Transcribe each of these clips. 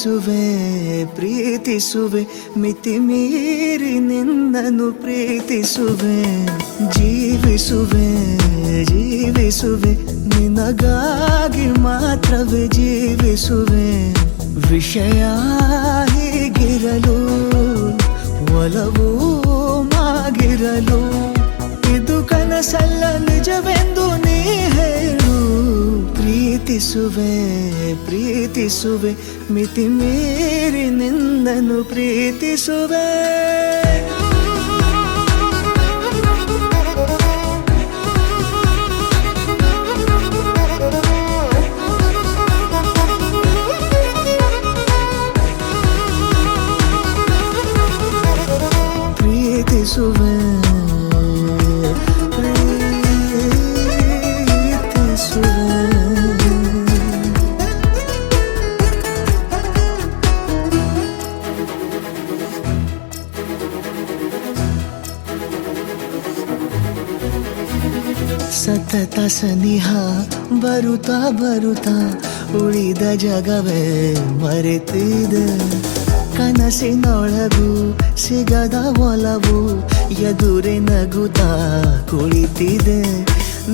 ಪ್ರೀತಿಸುವೆ ಪ್ರೀತಿಸುವೆ ಮಿತಿ ಮೀರಿ ನಿನ್ನನ್ನು ಪ್ರೀತಿಸುವೆ ಜೀವಿಸುವೆ ಜೀವಿಸುವೆ ನಿನಗಾಗಿ ಮಾತ್ರವೇ ಜೀವಿಸುವೆ ವಿಷಯ ಹೀಗಿರಲು ಒಲವು ಮಾಗಿರಲು ಇದು ಕನಸಲ್ಲ ನಿಜವೆಂದು ನೀ ಹೇಳು ಪ್ರೀತಿಸುವೆ ಪ್ರೀತಿಸುವೆ ಮಿತಿ ಮೀರಿ ನಿನ್ನನ್ನು ಪ್ರೀತಿಸುವೆ ಪ್ರೀತಿಸುವೆ ಸತತ ಸನಿಹ ಬರುತ್ತಾ ಬರುತ್ತಾ ಉಳಿದ ಜಗವೇ ಮರೆತಿದೆ ಕನಸಿನೊಳಗೂ ಸಿಗದ ಒಲವು ಎದುರೆ ನಗುತ್ತಾ ಕುಳಿತಿದೆ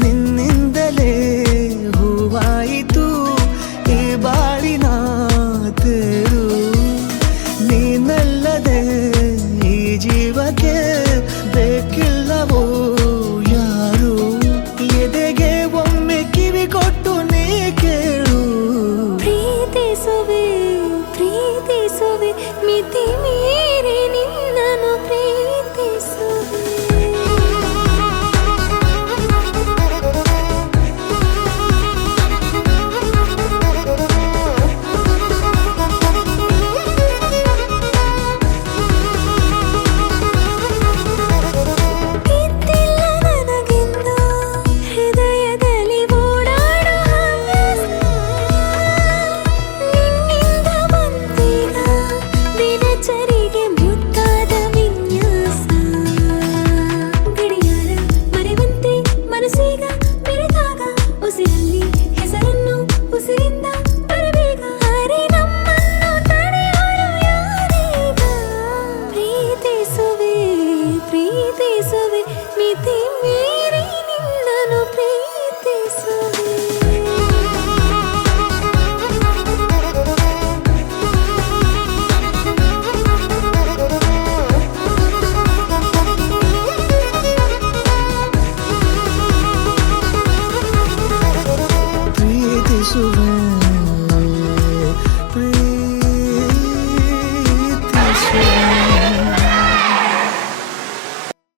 ನಿನ್ನಿಂದಲೇ ಹೂವಾಯಿತು ಈ ಬಾಳಿನ ತೇರು ನೀನಲ್ಲದೆ ಈ ಜೀವಕ್ಕೆ ಬೇಕಿಲ್ಲವೋ ಯಾರು ಎದೆಗೆ ಒಮ್ಮೆ ಕಿವಿ ಕೊಟ್ಟು ನೀ ಕೇಳು ಪ್ರೀತಿಸುವೆ ಪ್ರೀತಿಸುವೆ ಮಿತಿ ಮೀರಿ ನಿನ್ನನ್ನು ಪ್ರೀತಿಸುವೆ ಇದ್ದಿಲ್ಲ ನನಗೆಂದು ಹೃದಯದಲ್ಲಿ ಓಡಾಡೋ ಹವ್ಯಾಸ ನಿನ್ನಿಂದ ಬಂದೀಗ ದಿನಚರಿಗೆ ಮುದ್ದಾದ ವಿನ್ಯಾಸ ಗಡಿಯಾರ ಮರೆವಂತೆ ಮನಸ್ಸೀಗ ಬೆರೆತಾಗ ಉಸಿರಲ್ಲಿ ಹೆಸರನ್ನು ಉಸಿರಿಂದ ಬರಬೇಗ ಅರೆ ನಮ್ಮನ್ನು ತಡೆಯೋರು ಯಾರೀಗ ಪ್ರೀತಿಸುವೆ ಪ್ರೀತಿಸುವೆ ಮಿತಿ ಮೀರಿ ನಿನ್ನನ್ನು ಪ್ರೀತಿಸುವೆ ಪ್ರೀತಿಸುವೆ